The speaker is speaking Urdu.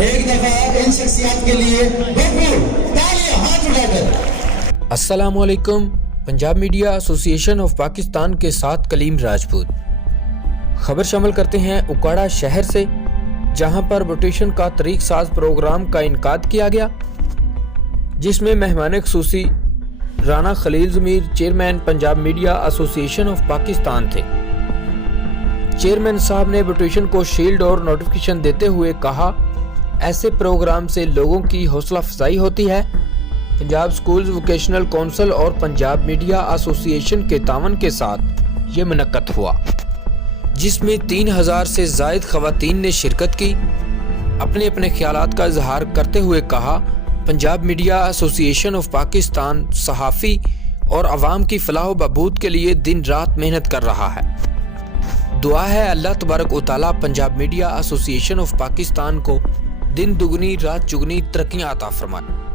ایک دفعہ ان شخصیات کے لیے بھرپور تالیاں ہاتھ اٹھا کر۔ السلام علیکم۔ پنجاب میڈیا ایسوسی ایشن آف پاکستان کے ساتھ کلیم راجپوت۔ خبر شامل کرتے ہیں اکاڑا شہر سے، جہاں پر روٹیشن کا طریق ساز پروگرام کا انعقاد کیا گیا، جس میں مہمان خصوصی رانا خلیل ضمیر چیئرمین پنجاب میڈیا ایسوسی ایشن آف پاکستان تھے۔ چیئرمین صاحب نے روٹیشن کو شیلڈ اور نوٹیفیکیشن دیتے ہوئے کہا، ایسے پروگرام سے لوگوں کی حوصلہ افزائی ہوتی ہے۔ پنجاب سکولز ووکیشنل کونسل اور پنجاب میڈیا ایسوسی ایشن کے تعاون کے ساتھ یہ منعقد ہوا، جس میں 3000 سے زائد خواتین نے شرکت کی۔ اپنے اپنے خیالات کا اظہار کرتے ہوئے کہا، پنجاب میڈیا ایسوسی ایشن آف پاکستان صحافی اور عوام کی فلاح و بہبود کے لیے دن رات محنت کر رہا ہے۔ دعا ہے اللہ تبارک و تعالیٰ پنجاب میڈیا ایسوسی ایشن آف پاکستان کو دن دگنی رات چگنی ترقیاں عطا فرمائے۔